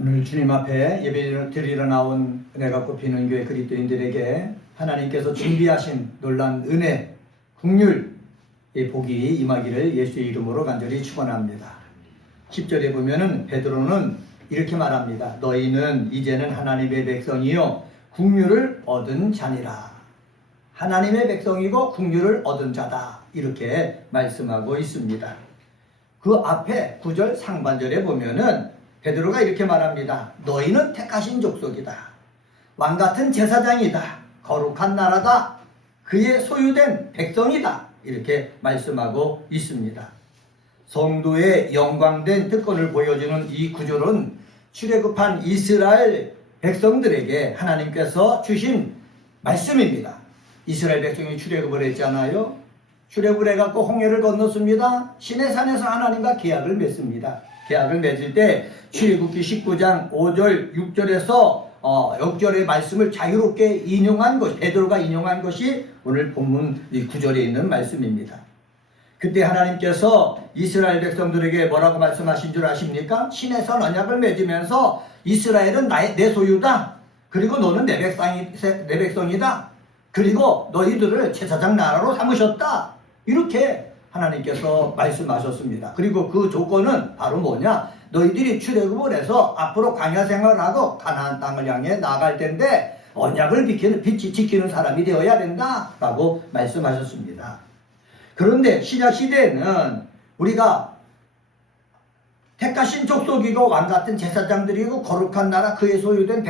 오늘 주님 앞에 예배 드리러 나온 은혜가 꽃피는 교회 그리스도인들에게 하나님께서 준비하신 놀란 은혜, 긍휼, 복이 임하기를 예수의 이름으로 간절히 축원합니다. 10절에 보면은 베드로는 이렇게 말합니다. 너희는 이제는 하나님의 백성이요 긍휼을 얻은 자니라. 하나님의 백성이고 긍휼을 얻은 자다. 이렇게 말씀하고 있습니다. 그 앞에 9절 상반절에 보면은 베드로가 이렇게 말합니다. 너희는 택하신 족속이다. 왕같은 제사장이다. 거룩한 나라다. 그의 소유된 백성이다. 이렇게 말씀하고 있습니다. 성도의 영광된 특권을 보여주는 이 구절은 출애굽한 이스라엘 백성들에게 하나님께서 주신 말씀입니다. 이스라엘 백성이 출애굽을 했잖아요. 출애굽을 해갖고 홍해를 건넜습니다. 시내산에서 하나님과 계약을 맺습니다. 계약을 맺을 때 출애굽기 19장 5절 6절에서 6절의 말씀을 자유롭게 인용한 것, 베드로가 인용한 것이 오늘 본문 이 9절에 있는 말씀입니다. 그때 하나님께서 이스라엘 백성들에게 뭐라고 말씀하신 줄 아십니까? 신에서 언약을 맺으면서 이스라엘은 내 소유다. 그리고 너는 내 백성이다. 그리고 너희들을 제사장 나라로 삼으셨다. 이렇게 하나님께서 말씀하셨습니다. 그리고 그 조건은 바로 뭐냐? 너희들이 출애굽을 해서 앞으로 광야 생활을 하고 가나안 땅을 향해 나아갈 텐데 언약을 지키는 사람이 되어야 된다라고 말씀하셨습니다. 그런데 신약 시대에는 우리가 택하신 족속이고 왕같은 제사장들이고 거룩한 나라 그의 소유된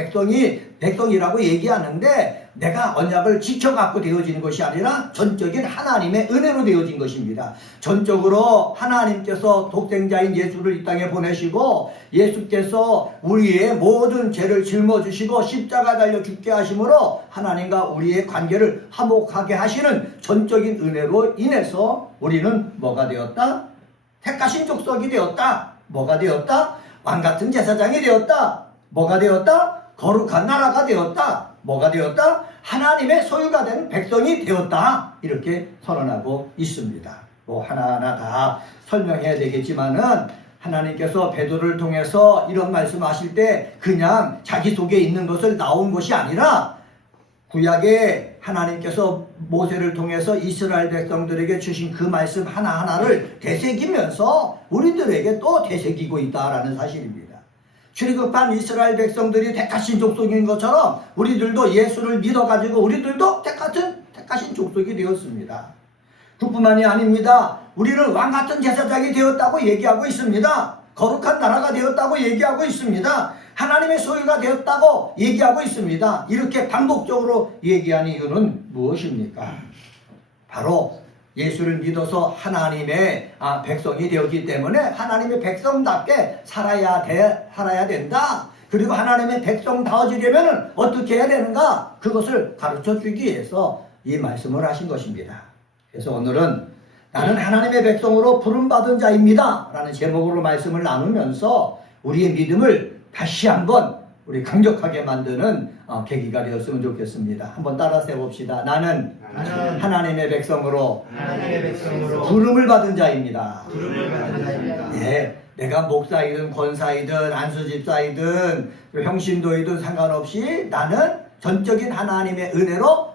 백성이라고 얘기하는데 내가 언약을 지켜갖고 되어진 것이 아니라 전적인 하나님의 은혜로 되어진 것입니다. 전적으로 하나님께서 독생자인 예수를 이 땅에 보내시고 예수께서 우리의 모든 죄를 짊어지시고 십자가 달려 죽게 하심으로 하나님과 우리의 관계를 화목하게 하시는 전적인 은혜로 인해서 우리는 뭐가 되었다? 택하신 족속이 되었다. 뭐가 되었다? 왕같은 제사장이 되었다. 뭐가 되었다? 거룩한 나라가 되었다. 뭐가 되었다? 하나님의 소유가 된 백성이 되었다. 이렇게 선언하고 있습니다. 뭐 하나하나 다 설명해야 되겠지만은 하나님께서 베드로를 통해서 이런 말씀하실 때 그냥 자기 속에 있는 것을 나온 것이 아니라 구약에 하나님께서 모세를 통해서 이스라엘 백성들에게 주신 그 말씀 하나하나를 되새기면서 우리들에게 또 되새기고 있다라는 사실입니다. 출애굽한 이스라엘 백성들이 택하신 족속인 것처럼 우리들도 예수를 믿어가지고 우리들도 택하신 족속이 되었습니다. 그뿐만이 아닙니다. 우리는 왕같은 제사장이 되었다고 얘기하고 있습니다. 거룩한 나라가 되었다고 얘기하고 있습니다. 하나님의 소유가 되었다고 얘기하고 있습니다. 이렇게 반복적으로 얘기한 이유는 무엇입니까? 바로 예수를 믿어서 하나님의 백성이 되었기 때문에 하나님의 백성답게 살아야 된다. 그리고 하나님의 백성다워지려면 어떻게 해야 되는가? 그것을 가르쳐 주기 위해서 이 말씀을 하신 것입니다. 그래서 오늘은 나는 하나님의 백성으로 부름받은 자입니다 라는 제목으로 말씀을 나누면서 우리의 믿음을 다시 한번 우리 강력하게 만드는 계기가 되었으면 좋겠습니다. 한번 따라서 해봅시다. 나는 하나님의 백성으로 부름을 받은 자입니다. 네, 내가 목사이든 권사이든 안수집사이든 형신도이든 상관없이 나는 전적인 하나님의 은혜로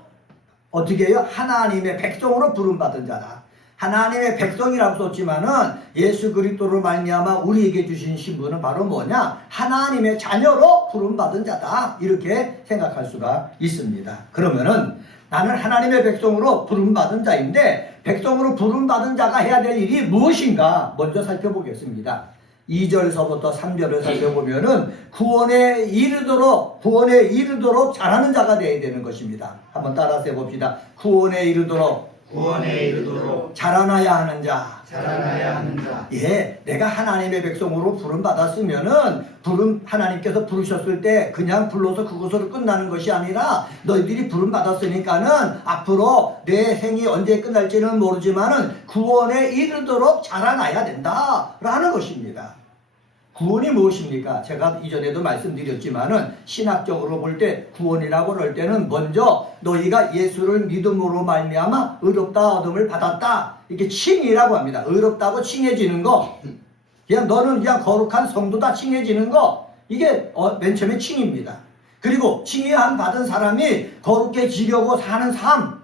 어떻게 해요? 하나님의 백성으로 부름받은 자다. 하나님의 백성이라고 썼지만은 예수 그리스도로 말미암아 우리에게 주신 신분은 바로 뭐냐? 하나님의 자녀로 부름받은 자다. 이렇게 생각할 수가 있습니다. 그러면은 나는 하나님의 백성으로 부름받은 자인데 백성으로 부름받은 자가 해야 될 일이 무엇인가 먼저 살펴보겠습니다. 2절서부터 3절을 살펴보면은 구원에 이르도록 잘하는 자가 되어야 되는 것입니다. 한번 따라서 해봅시다. 구원에 이르도록 자라나야 하는 자. 예, 내가 하나님의 백성으로 부름받았으면은 하나님께서 부르셨을 때 그냥 불러서 그것으로 끝나는 것이 아니라 너희들이 부름받았으니까는 앞으로 내 생이 언제 끝날지는 모르지만은 구원에 이르도록 자라나야 된다라는 것입니다. 구원이 무엇입니까? 제가 이전에도 말씀드렸지만은 신학적으로 볼 때 구원이라고 할 때는 먼저 너희가 예수를 믿음으로 말미암아 의롭다 얻음을 받았다. 이렇게 칭이라고 합니다. 의롭다고 칭해지는 거. 그냥 너는 그냥 거룩한 성도다 칭해지는 거. 이게 맨 처음에 칭의입니다. 그리고 칭의함 받은 사람이 거룩해지려고 사는 삶,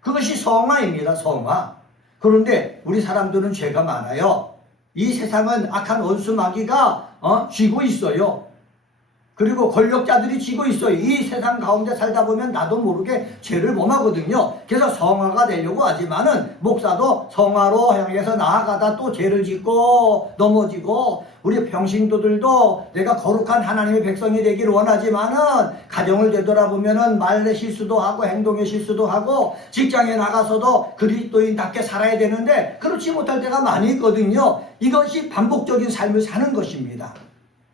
그것이 성화입니다. 성화. 그런데 우리 사람들은 죄가 많아요. 이 세상은 악한 원수 마귀가 쥐고 있어요. 그리고 권력자들이 쥐고 있어요. 이 세상 가운데 살다 보면 나도 모르게 죄를 범하거든요. 그래서 성화가 되려고 하지만은 목사도 성화로 향해서 나아가다 또 죄를 짓고 넘어지고, 우리 평신도들도 내가 거룩한 하나님의 백성이 되기를 원하지만은 가정을 되돌아보면은 말의 실수도 하고 행동의 실수도 하고 직장에 나가서도 그리스도인답게 살아야 되는데 그렇지 못할 때가 많이 있거든요. 이것이 반복적인 삶을 사는 것입니다.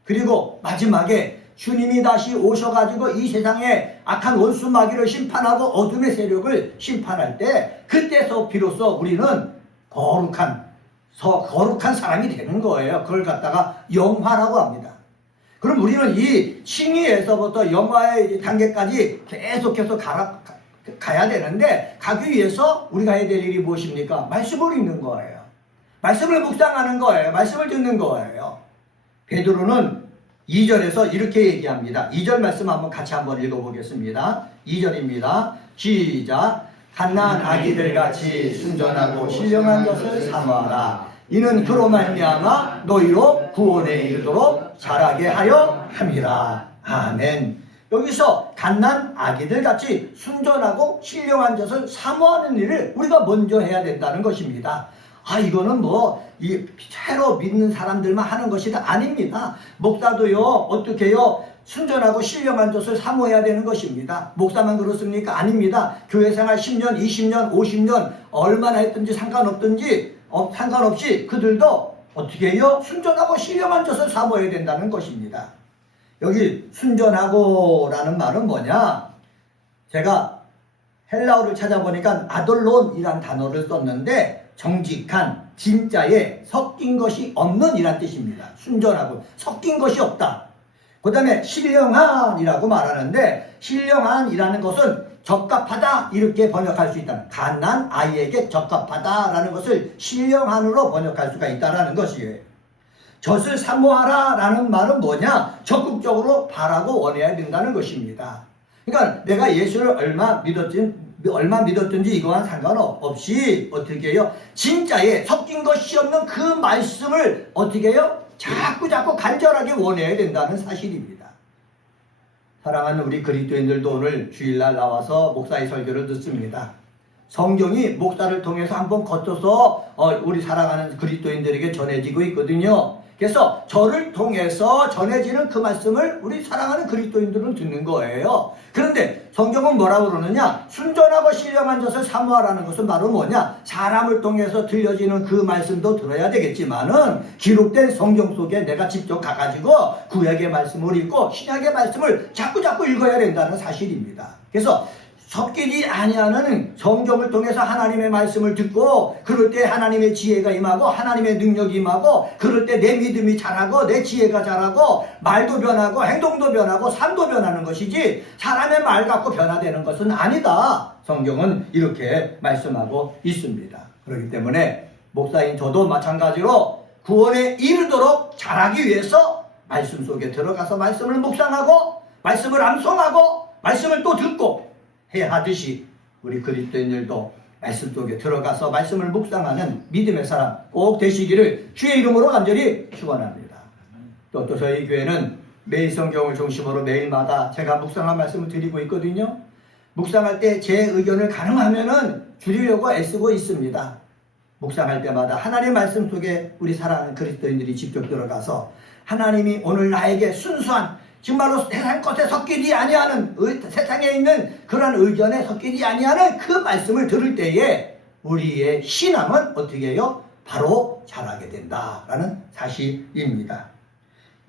그리고 마지막에 주님이 다시 오셔가지고 이 세상에 악한 원수 마귀를 심판하고 어둠의 세력을 심판할 때, 그때서 비로소 우리는 거룩한 사람이 되는 거예요. 그걸 갖다가 영화라고 합니다. 그럼 우리는 이 칭의에서부터 영화의 단계까지 계속해서 가야 되는데, 가기 위해서 우리가 해야 될 일이 무엇입니까? 말씀을 읽는 거예요. 말씀을 묵상하는 거예요. 말씀을 듣는 거예요. 베드로는 2절에서 이렇게 얘기합니다. 2절 말씀 같이 한번 읽어보겠습니다. 2절입니다. 시작. 갓난 아기들 같이 순전하고 신령한 것을 사모하라. 이는 그로 말미암아 너희로 구원에 이르도록 자라게 하려 함이라. 아멘. 여기서 갓난 아기들 같이 순전하고 신령한 것을 사모하는 일을 우리가 먼저 해야 된다는 것입니다. 이거는 이 새로 믿는 사람들만 하는 것이 아닙니다. 목사도요, 어떻게 해요? 순전하고 신령한 것을 사모해야 되는 것입니다. 목사만 그렇습니까? 아닙니다. 교회 생활 10년, 20년, 50년 얼마나 했든지 상관없이 그들도 어떻게 해요? 순전하고 신령한 것을 사모해야 된다는 것입니다. 여기 순전하고 라는 말은 뭐냐? 제가 헬라어를 찾아보니까 아돌론이란 단어를 썼는데, 정직한, 진짜에 섞인 것이 없는 이란 뜻입니다. 순전하고 섞인 것이 없다. 그 다음에 신령한이라고 말하는데, 신령한이라는 것은 적합하다 이렇게 번역할 수 있다. 갓난 아이에게 적합하다라는 것을 신령한으로 번역할 수가 있다라는 것이에요. 젖을 사모하라 라는 말은 뭐냐? 적극적으로 바라고 원해야 된다는 것입니다. 그러니까 내가 예수를 얼마 믿었든지 이거와는 상관없이 어떻게 해요? 진짜에 섞인 것이 없는 그 말씀을 어떻게 해요? 자꾸 간절하게 원해야 된다는 사실입니다. 사랑하는 우리 그리스도인들도 오늘 주일날 나와서 목사의 설교를 듣습니다. 성경이 목사를 통해서 한번 거쳐서 우리 사랑하는 그리스도인들에게 전해지고 있거든요. 그래서 저를 통해서 전해지는 그 말씀을 우리 사랑하는 그리스도인들은 듣는 거예요. 그런데 성경은 뭐라고 그러느냐? 순전하고 신령한 것을 사모하라는 것은 바로 뭐냐? 사람을 통해서 들려지는 그 말씀도 들어야 되겠지만은 기록된 성경 속에 내가 직접 가가지고 구약의 말씀을 읽고 신약의 말씀을 자꾸 읽어야 된다는 사실입니다. 그래서 섞이지 아니하는 성경을 통해서 하나님의 말씀을 듣고, 그럴 때 하나님의 지혜가 임하고 하나님의 능력이 임하고, 그럴 때 내 믿음이 자라고 내 지혜가 자라고 말도 변하고 행동도 변하고 삶도 변하는 것이지, 사람의 말 갖고 변화되는 것은 아니다. 성경은 이렇게 말씀하고 있습니다. 그렇기 때문에 목사인 저도 마찬가지로 구원에 이르도록 자라기 위해서 말씀 속에 들어가서 말씀을 묵상하고 말씀을 암송하고 말씀을 또 듣고 해야 하듯이, 우리 그리스도인들도 말씀 속에 들어가서 말씀을 묵상하는 믿음의 사람 꼭 되시기를 주의 이름으로 간절히 축원합니다. 또 저희 교회는 매일 성경을 중심으로 매일마다 제가 묵상한 말씀을 드리고 있거든요. 묵상할 때 제 의견을 가능하면은 줄이려고 애쓰고 있습니다. 묵상할 때마다 하나님의 말씀 속에 우리 사랑하는 그리스도인들이 직접 들어가서 하나님이 오늘 나에게 순수한, 정말로 세상 것에 섞이지 아니하는, 세상에 있는 그런 의견에 섞이지 아니하는 그 말씀을 들을 때에 우리의 신앙은 어떻게 해요? 바로 자라게 된다라는 사실입니다.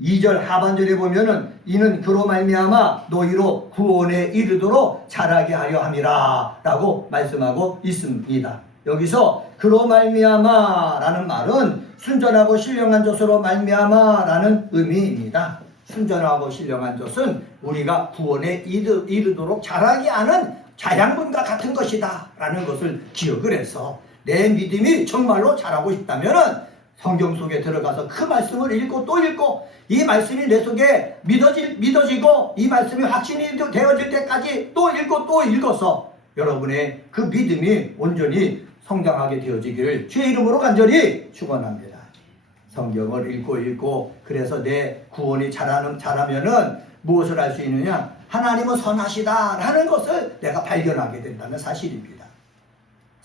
2절 하반절에 보면은 이는 그로 말미암아 너희로 구원에 이르도록 자라게 하려 함이라 라고 말씀하고 있습니다. 여기서 그로 말미암아 라는 말은 순전하고 신령한 것으로 말미암아 라는 의미입니다. 순전하고 신령한 것은 우리가 구원에 이르도록 자라게 하는 자양분과 같은 것이다 라는 것을 기억을 해서 내 믿음이 정말로 자라고 싶다면 성경 속에 들어가서 그 말씀을 읽고 또 읽고 이 말씀이 내 속에 믿어지고 이 말씀이 확신이 되어질 때까지 또 읽고 또 읽어서 여러분의 그 믿음이 온전히 성장하게 되어지기를 주의 이름으로 간절히 축원합니다. 성경을 읽고 그래서 내 구원이 자라면은 무엇을 할 수 있느냐? 하나님은 선하시다라는 것을 내가 발견하게 된다는 사실입니다.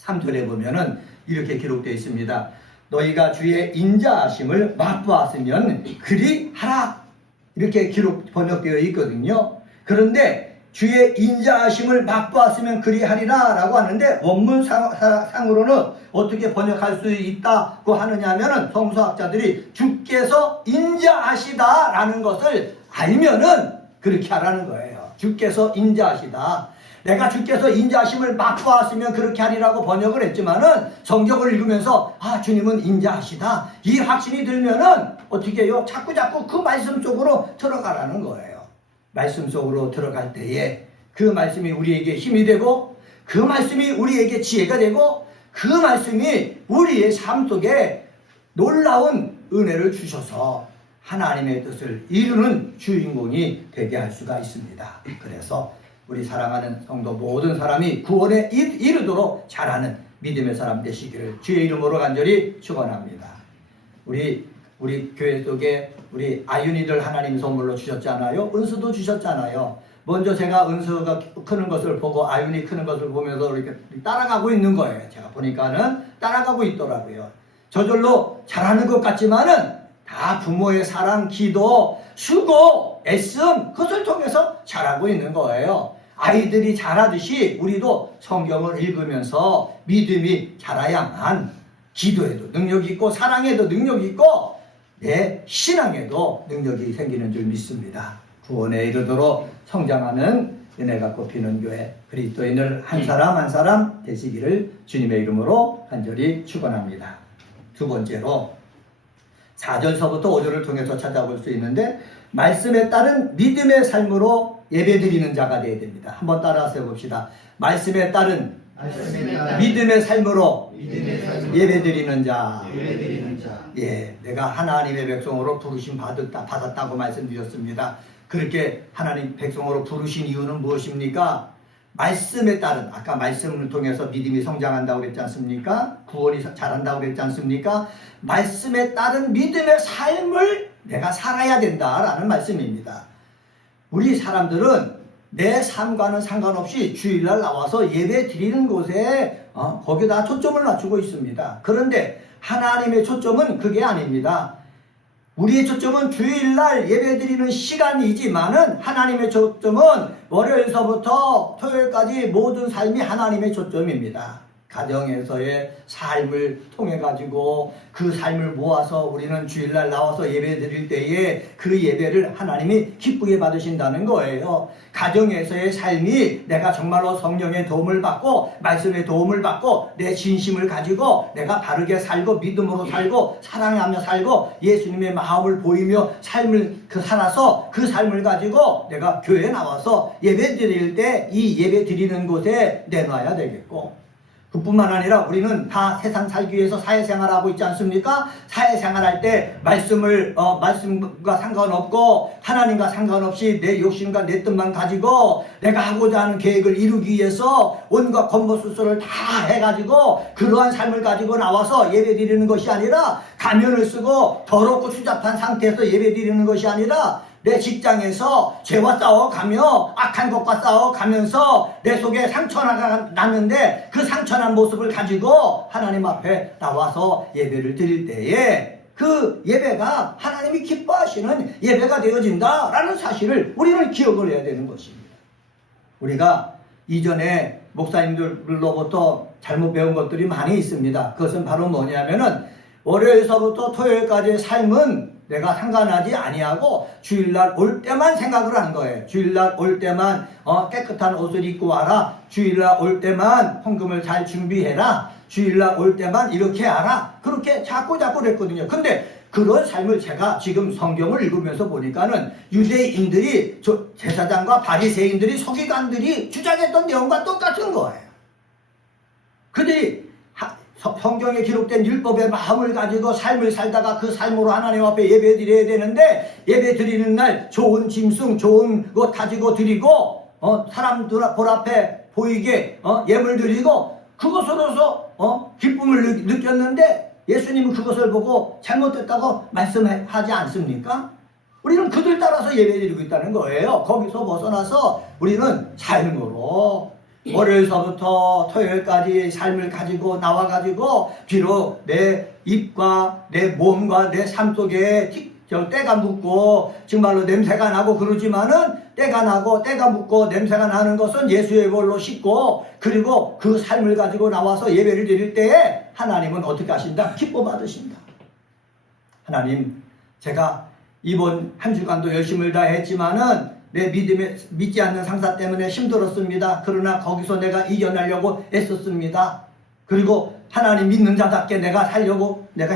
3절에 보면은 이렇게 기록되어 있습니다. 너희가 주의 인자하심을 맛보았으면 그리하라. 이렇게 번역되어 있거든요. 그런데 주의 인자하심을 맛보았으면 그리하리라 라고 하는데 원문상으로는 어떻게 번역할 수 있다고 하느냐 하면은 성서학자들이 주께서 인자하시다 라는 것을 알면은 그렇게 하라는 거예요. 주께서 인자하시다. 내가 주께서 인자하심을 맛보았으면 그렇게 하리라고 번역을 했지만은 성경을 읽으면서 주님은 인자하시다 이 확신이 들면은 어떻게 해요? 자꾸 그 말씀 속으로 들어가라는 거예요. 말씀 속으로 들어갈 때에 그 말씀이 우리에게 힘이 되고 그 말씀이 우리에게 지혜가 되고 그 말씀이 우리의 삶 속에 놀라운 은혜를 주셔서 하나님의 뜻을 이루는 주인공이 되게 할 수가 있습니다. 그래서 우리 사랑하는 성도 모든 사람이 구원에 이르도록 잘하는 믿음의 사람 되시기를 주의 이름으로 간절히 축원합니다. 우리 교회 속에 우리 아윤이들 하나님 선물로 주셨잖아요. 은수도 주셨잖아요. 먼저 제가 은수가 크는 것을 보고 아윤이 크는 것을 보면서 이렇게 따라가고 있는 거예요. 제가 보니까는 따라가고 있더라고요. 저절로 잘하는 것 같지만은 다 부모의 사랑, 기도, 수고, 애씀 그것을 통해서 잘하고 있는 거예요. 아이들이 잘하듯이 우리도 성경을 읽으면서 믿음이 자라야만 기도에도 능력이 있고 사랑에도 능력이 있고 내 신앙에도 능력이 생기는 줄 믿습니다. 구원에 이르도록 성장하는 은혜가 꼽히는 교회 그리스도인을 한 사람 한 사람 되시기를 주님의 이름으로 간절히 축원합니다. 두 번째로 4절서부터 5절을 통해서 찾아볼 수 있는데 말씀에 따른 믿음의 삶으로 예배드리는 자가 되어야 됩니다. 한번 따라서 해봅시다. 말씀에 따른 믿음의 삶으로 예배드리는 자. 예, 내가 하나님의 백성으로 부르심 받았다고 말씀드렸습니다. 그렇게 하나님 백성으로 부르신 이유는 무엇입니까? 말씀에 따른 아까 말씀을 통해서 믿음이 성장한다고 그랬지 않습니까? 구원이 자란다고 그랬지 않습니까? 말씀에 따른 믿음의 삶을 내가 살아야 된다라는 말씀입니다. 우리 사람들은 내 삶과는 상관없이 주일날 나와서 예배 드리는 곳에 거기다 초점을 맞추고 있습니다. 그런데 하나님의 초점은 그게 아닙니다. 우리의 초점은 주일날 예배드리는 시간이지만은 하나님의 초점은 월요일서부터 토요일까지 모든 삶이 하나님의 초점입니다. 가정에서의 삶을 통해 가지고 그 삶을 모아서 우리는 주일날 나와서 예배드릴 때에 그 예배를 하나님이 기쁘게 받으신다는 거예요. 가정에서의 삶이 내가 정말로 성령의 도움을 받고 말씀의 도움을 받고 내 진심을 가지고 내가 바르게 살고 믿음으로 살고 사랑하며 살고 예수님의 마음을 보이며 삶을 살아서 그 삶을 가지고 내가 교회에 나와서 예배드릴 때 이 예배 드리는 곳에 내놔야 되겠고 그뿐만 아니라 우리는 다 세상 살기 위해서 사회생활하고 있지 않습니까? 사회생활할 때 말씀과 상관없고 하나님과 상관없이 내 욕심과 내 뜻만 가지고 내가 하고자 하는 계획을 이루기 위해서 온갖 권모술수를 다 해가지고 그러한 삶을 가지고 나와서 예배드리는 것이 아니라 가면을 쓰고 더럽고 추잡한 상태에서 예배드리는 것이 아니라 내 직장에서 죄와 싸워가며 악한 것과 싸워가면서 내 속에 상처가 났는데 그 상처난 모습을 가지고 하나님 앞에 나와서 예배를 드릴 때에 그 예배가 하나님이 기뻐하시는 예배가 되어진다라는 사실을 우리는 기억을 해야 되는 것입니다. 우리가 이전에 목사님들로부터 잘못 배운 것들이 많이 있습니다. 그것은 바로 뭐냐면은 월요일서부터 토요일까지의 삶은 내가 상관하지 아니하고 주일날 올 때만 생각을 한 거예요. 주일날 올 때만 깨끗한 옷을 입고 와라. 주일날 올 때만 헌금을 잘 준비해라. 주일날 올 때만 이렇게 하라. 그렇게 자꾸 그랬거든요. 근데 그런 삶을 제가 지금 성경을 읽으면서 보니까는 유대인들이 제사장과 바리새인들이 서기관들이 주장했던 내용과 똑같은 거예요. 그들이 성경에 기록된 율법의 마음을 가지고 삶을 살다가 그 삶으로 하나님 앞에 예배 드려야 되는데, 예배 드리는 날 좋은 짐승, 좋은 거 가지고 드리고, 사람들 볼 앞에 보이게, 예물 드리고, 그것으로서, 기쁨을 느꼈는데, 예수님은 그것을 보고 잘못됐다고 말씀하지 않습니까? 우리는 그들 따라서 예배 드리고 있다는 거예요. 거기서 벗어나서 우리는 삶으로, 월요일서부터 토요일까지 삶을 가지고 나와가지고 비록 내 입과 내 몸과 내 삶 속에 때가 묻고 정말로 냄새가 나고 그러지만은, 때가 나고 때가 묻고 냄새가 나는 것은 예수의 볼로 씻고, 그리고 그 삶을 가지고 나와서 예배를 드릴 때에 하나님은 어떻게 하신다? 기뻐 받으신다. 하나님, 제가 이번 한 주간도 열심을 다했지만은 내 믿지 않는 상사 때문에 힘들었습니다. 그러나 거기서 내가 이겨내려고 애썼습니다. 그리고 하나님 믿는 자답게 내가 살려고 내가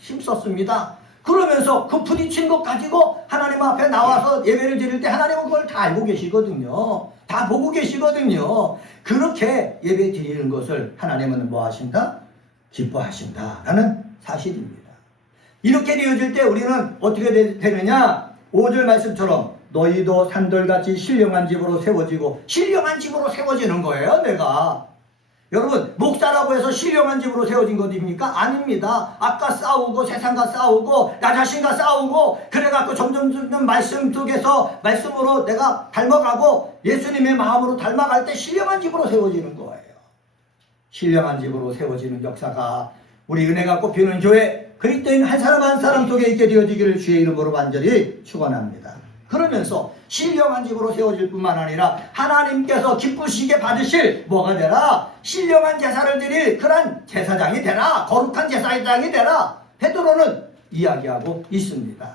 힘썼습니다. 그러면서 그 부딪힌 것 가지고 하나님 앞에 나와서 예배를 드릴 때 하나님은 그걸 다 알고 계시거든요. 다 보고 계시거든요. 그렇게 예배 드리는 것을 하나님은 뭐 하신다? 기뻐하신다라는 사실입니다. 이렇게 되어질 때 우리는 어떻게 되느냐? 5절 말씀처럼 너희도 산돌같이 신령한 집으로 세워지고, 신령한 집으로 세워지는 거예요. 내가 여러분, 목사라고 해서 신령한 집으로 세워진 것입니까? 아닙니다. 아까 싸우고 세상과 싸우고 나 자신과 싸우고 그래갖고 점점 말씀 속에서 말씀으로 내가 닮아가고 예수님의 마음으로 닮아갈 때 신령한 집으로 세워지는 거예요. 신령한 집으로 세워지는 역사가 우리 은혜가 꽃피는 교회 그리스도인 한 사람 한 사람 속에 있게 되어지기를 주의 이름으로 간절히 축원합니다. 그러면서 신령한 집으로 세워질 뿐만 아니라 하나님께서 기쁘시게 받으실 뭐가 되라? 신령한 제사를 드릴 그런 제사장이 되라. 거룩한 제사장이 되라. 베드로는 이야기하고 있습니다.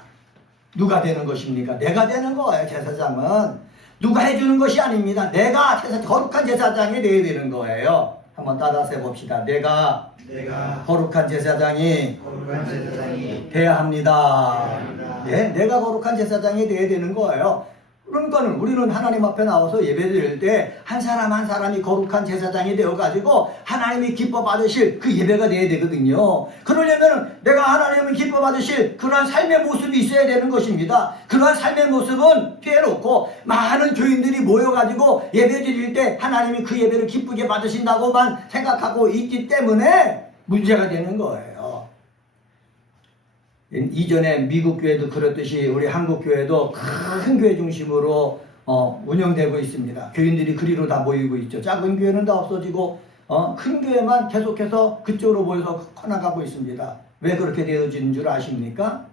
누가 되는 것입니까? 내가 되는 거예요. 제사장은 누가 해주는 것이 아닙니다. 내가 거룩한 제사장이 되어야 되는 거예요. 한번 따라서 해봅시다. 내가 거룩한 제사장이 되어야 합니다. 네, 내가 거룩한 제사장이 되어야 되는 거예요. 그러니까는 우리는 하나님 앞에 나와서 예배드릴 때 한 사람 한 사람이 거룩한 제사장이 되어가지고 하나님이 기뻐 받으실 그 예배가 되어야 되거든요. 그러려면 내가 하나님이 기뻐 받으실 그러한 삶의 모습이 있어야 되는 것입니다. 그러한 삶의 모습은 피해놓고 많은 교인들이 모여가지고 예배드릴 때 하나님이 그 예배를 기쁘게 받으신다고만 생각하고 있기 때문에 문제가 되는 거예요. 이전에 미국 교회도 그렇듯이 우리 한국 교회도 큰 교회 중심으로 운영되고 있습니다. 교인들이 그리로 다 모이고 있죠. 작은 교회는 다 없어지고 큰 교회만 계속해서 그쪽으로 모여서 커나가고 있습니다. 왜 그렇게 되어지는 줄 아십니까?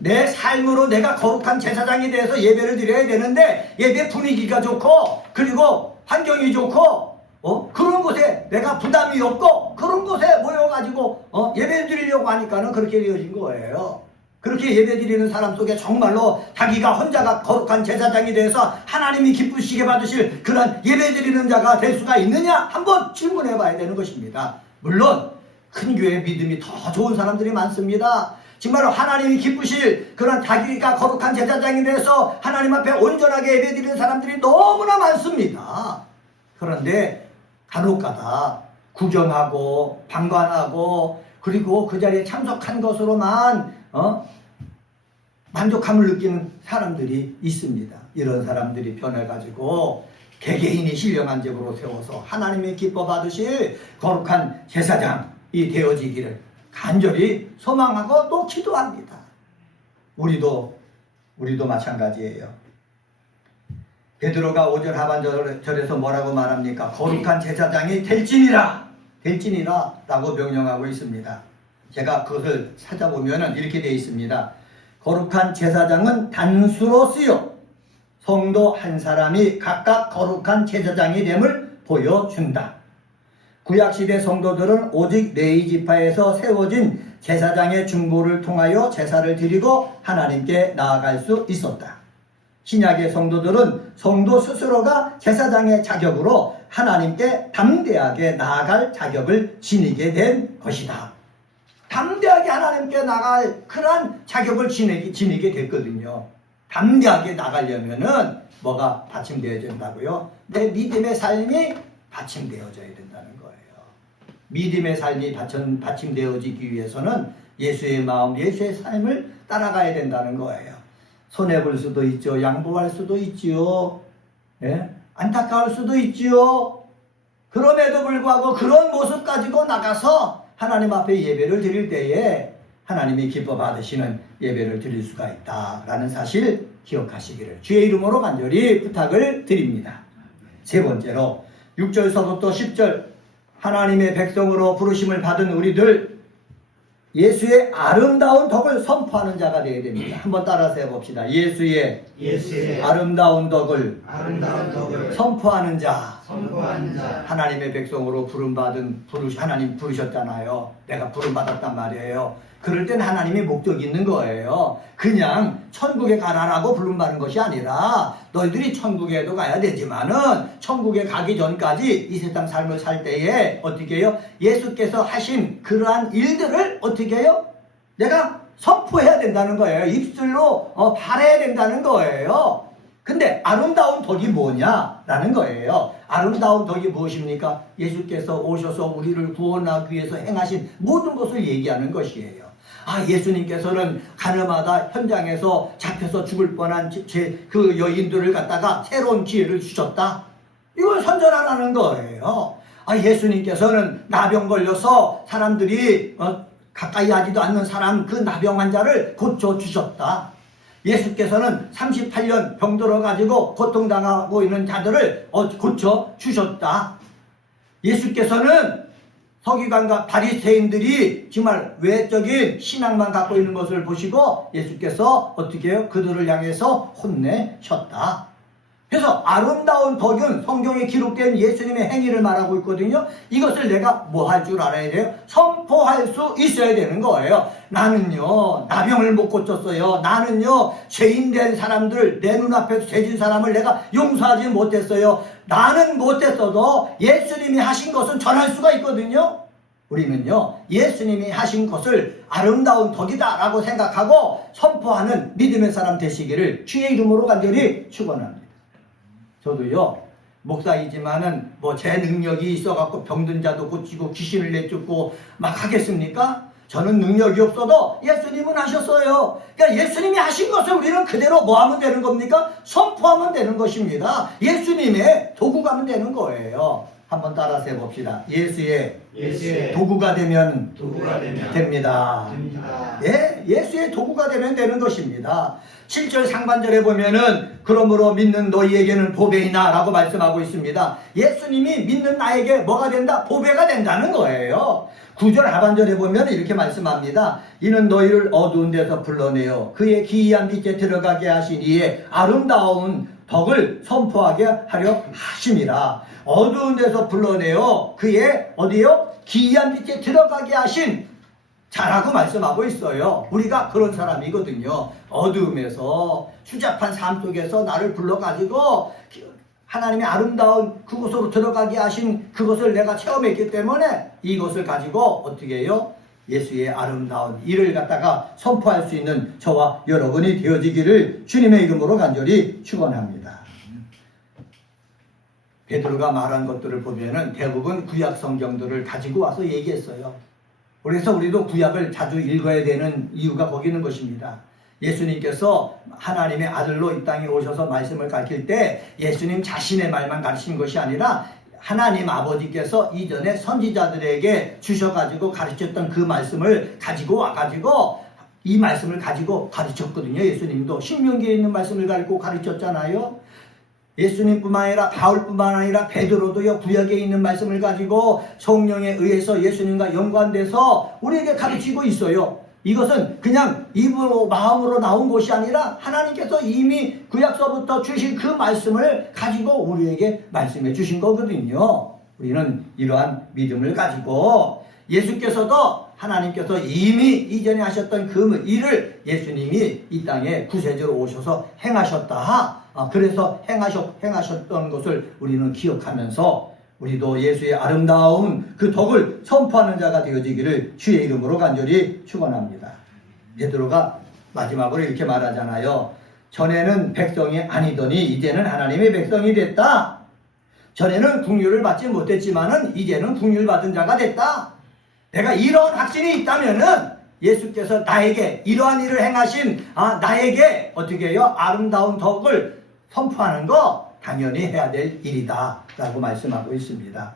내 삶으로 내가 거룩한 제사장이 돼서 예배를 드려야 되는데 예배 분위기가 좋고 그리고 환경이 좋고 그런 곳에 내가 부담이 없고 그런 곳에 모여가지고 예배 드리려고 하니까는 그렇게 되어진 거예요. 그렇게 예배 드리는 사람 속에 정말로 자기가 혼자가 거룩한 제사장이 돼서 하나님이 기쁘시게 받으실 그런 예배 드리는 자가 될 수가 있느냐? 한번 질문해 봐야 되는 것입니다. 물론 큰 교회 믿음이 더 좋은 사람들이 많습니다. 정말로 하나님이 기쁘실 그런 자기가 거룩한 제사장이 돼서 하나님 앞에 온전하게 예배 드리는 사람들이 너무나 많습니다. 그런데 간혹가다 구경하고 방관하고 그리고 그 자리에 참석한 것으로만 만족함을 느끼는 사람들이 있습니다. 이런 사람들이 변해가지고 개개인이 신령한 집으로 세워서 하나님의 기뻐 받으실 거룩한 제사장이 되어지기를 간절히 소망하고 또 기도합니다. 우리도 마찬가지예요. 베드로가 5절 하반절에서 뭐라고 말합니까? 거룩한 제사장이 될지니라 라고 명령하고 있습니다. 제가 그것을 찾아보면 이렇게 되어 있습니다. 거룩한 제사장은 단수로 쓰여 성도 한 사람이 각각 거룩한 제사장이 됨을 보여준다. 구약시대 성도들은 오직 레위 지파에서 세워진 제사장의 중보를 통하여 제사를 드리고 하나님께 나아갈 수 있었다. 신약의 성도들은 성도 스스로가 제사장의 자격으로 하나님께 담대하게 나아갈 자격을 지니게 된 것이다. 담대하게 하나님께 나갈 그런 자격을 지니게 됐거든요. 담대하게 나가려면은 뭐가 받침되어야 된다고요? 내 믿음의 삶이 받침되어져야 된다는 거예요. 믿음의 삶이 받침되어지기 위해서는 예수의 마음, 예수의 삶을 따라가야 된다는 거예요. 손해볼 수도 있죠. 양보할 수도 있지요. 예? 안타까울 수도 있지요. 그럼에도 불구하고 그런 모습 가지고 나가서 하나님 앞에 예배를 드릴 때에 하나님이 기뻐 받으시는 예배를 드릴 수가 있다라는 사실 기억하시기를 주의 이름으로 간절히 부탁을 드립니다. 세 번째로 6절서부터 10절 하나님의 백성으로 부르심을 받은 우리들 예수의 아름다운 덕을 선포하는 자가 되어야 됩니다. 한번 따라서 해봅시다. 예수의 아름다운 덕을 선포하는 자. 하나님의 백성으로 부름받은 하나님 부르셨잖아요. 내가 부름받았단 말이에요. 그럴 땐 하나님의 목적이 있는 거예요. 그냥 천국에 가라라고 부름받는 것이 아니라 너희들이 천국에도 가야 되지만은 천국에 가기 전까지 이 세상 삶을 살 때에 어떻게 해요? 예수께서 하신 그러한 일들을 어떻게 해요? 내가 선포해야 된다는 거예요. 입술로 바라야 된다는 거예요. 근데 아름다운 덕이 뭐냐라는 거예요. 아름다운 덕이 무엇입니까? 예수께서 오셔서 우리를 구원하기 위해서 행하신 모든 것을 얘기하는 것이에요. 예수님께서는 가늠하다 현장에서 잡혀서 죽을 뻔한 그 여인들을 갖다가 새로운 기회를 주셨다. 이걸 선전하라는 거예요. 예수님께서는 나병 걸려서 사람들이 가까이 하지도 않는 사람 그 나병 환자를 고쳐주셨다. 예수께서는 38년 병들어 가지고 고통당하고 있는 자들을 고쳐주셨다. 예수께서는 서기관과 바리새인들이 정말 외적인 신앙만 갖고 있는 것을 보시고 예수께서 어떻게 해요? 그들을 향해서 혼내셨다. 그래서 아름다운 덕은 성경에 기록된 예수님의 행위를 말하고 있거든요. 이것을 내가 뭐 할 줄 알아야 돼요? 선포할 수 있어야 되는 거예요. 나는요 나병을 못 고쳤어요. 나는요 죄인된 사람들 내 눈앞에 죄진 사람을 내가 용서하지 못했어요. 나는 못했어도 예수님이 하신 것은 전할 수가 있거든요. 우리는요 예수님이 하신 것을 아름다운 덕이다 라고 생각하고 선포하는 믿음의 사람 되시기를 주의 이름으로 간절히 축원합니다. 저도요 목사이지만은 제 능력이 있어갖고 병든 자도 고치고 귀신을 내쫓고 막 하겠습니까? 저는 능력이 없어도 예수님은 하셨어요. 그러니까 예수님이 하신 것을 우리는 그대로 뭐 하면 되는 겁니까? 선포하면 되는 것입니다. 예수님의 도구가 하면 되는 거예요. 한번 따라서 해봅시다. 예수의 도구가 되면 됩니다. 예, 예수의 도구가 되면 되는 것입니다. 7절 상반절에 보면은 그러므로 믿는 너희에게는 보배이나 라고 말씀하고 있습니다. 예수님이 믿는 나에게 뭐가 된다? 보배가 된다는 거예요. 9절 하반절에 보면 이렇게 말씀합니다. 이는 너희를 어두운 데서 불러내어 그의 기이한 빛에 들어가게 하신 이의 아름다운 덕을 선포하게 하려 하심이라. 어두운 데서 불러내어 그의 어디요? 기이한 빛에 들어가게 하신 자라고 말씀하고 있어요. 우리가 그런 사람이거든요. 어두움에서 추잡한 삶 속에서 나를 불러가지고 하나님의 아름다운 그곳으로 들어가게 하신 그것을 내가 체험했기 때문에 이것을 가지고 어떻게 해요? 예수의 아름다운 일을 갖다가 선포할 수 있는 저와 여러분이 되어지기를 주님의 이름으로 간절히 축원합니다. 베드로가 말한 것들을 보면은 대부분 구약 성경들을 가지고 와서 얘기했어요. 그래서 우리도 구약을 자주 읽어야 되는 이유가 거기 있는 것입니다. 예수님께서 하나님의 아들로 이 땅에 오셔서 말씀을 가르칠 때 예수님 자신의 말만 가르친 것이 아니라 하나님 아버지께서 이전에 선지자들에게 주셔가지고 가르쳤던 그 말씀을 가지고 와가지고 이 말씀을 가지고 가르쳤거든요. 예수님도 신명기에 있는 말씀을 가지고 가르쳤잖아요. 예수님뿐만 아니라 바울뿐만 아니라 베드로도요 구약에 있는 말씀을 가지고 성령에 의해서 예수님과 연관돼서 우리에게 가르치고 있어요. 이것은 그냥 입으로 마음으로 나온 것이 아니라 하나님께서 이미 구약서부터 주신 그 말씀을 가지고 우리에게 말씀해 주신 거거든요. 우리는 이러한 믿음을 가지고 예수께서도 하나님께서 이미 이전에 하셨던 그 일을 예수님이 이 땅에 구세주로 오셔서 행하셨다. 그래서 행하셨던 것을 우리는 기억하면서 우리도 예수의 아름다운 그 덕을 선포하는 자가 되어지기를 주의 이름으로 간절히 축원합니다. 베드로가 마지막으로 이렇게 말하잖아요. 전에는 백성이 아니더니 이제는 하나님의 백성이 됐다. 전에는 긍휼을 받지 못했지만은 이제는 긍휼 받은 자가 됐다. 내가 이런 확신이 있다면은 예수께서 나에게 이러한 일을 행하신 나에게 어떻게 해요? 아름다운 덕을 선포하는 거 당연히 해야 될 일이다 라고 말씀하고 있습니다.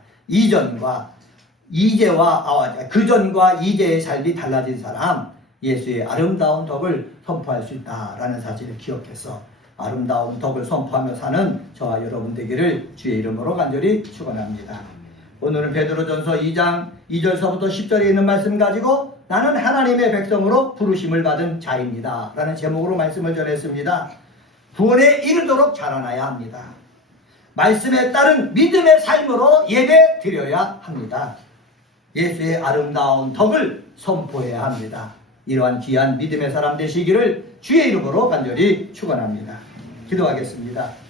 그전과 이제의 삶이 달라진 사람, 예수의 아름다운 덕을 선포할 수 있다라는 사실을 기억해서 아름다운 덕을 선포하며 사는 저와 여러분 되기를 주의 이름으로 간절히 축원합니다. 오늘은 베드로전서 2장 2절서부터 10절에 있는 말씀 가지고 나는 하나님의 백성으로 부르심을 받은 자입니다 라는 제목으로 말씀을 전했습니다. 구원에 이르도록 자라나야 합니다. 말씀에 따른 믿음의 삶으로 예배 드려야 합니다. 예수의 아름다운 덕을 선포해야 합니다. 이러한 귀한 믿음의 사람 되시기를 주의 이름으로 간절히 축원합니다. 기도하겠습니다.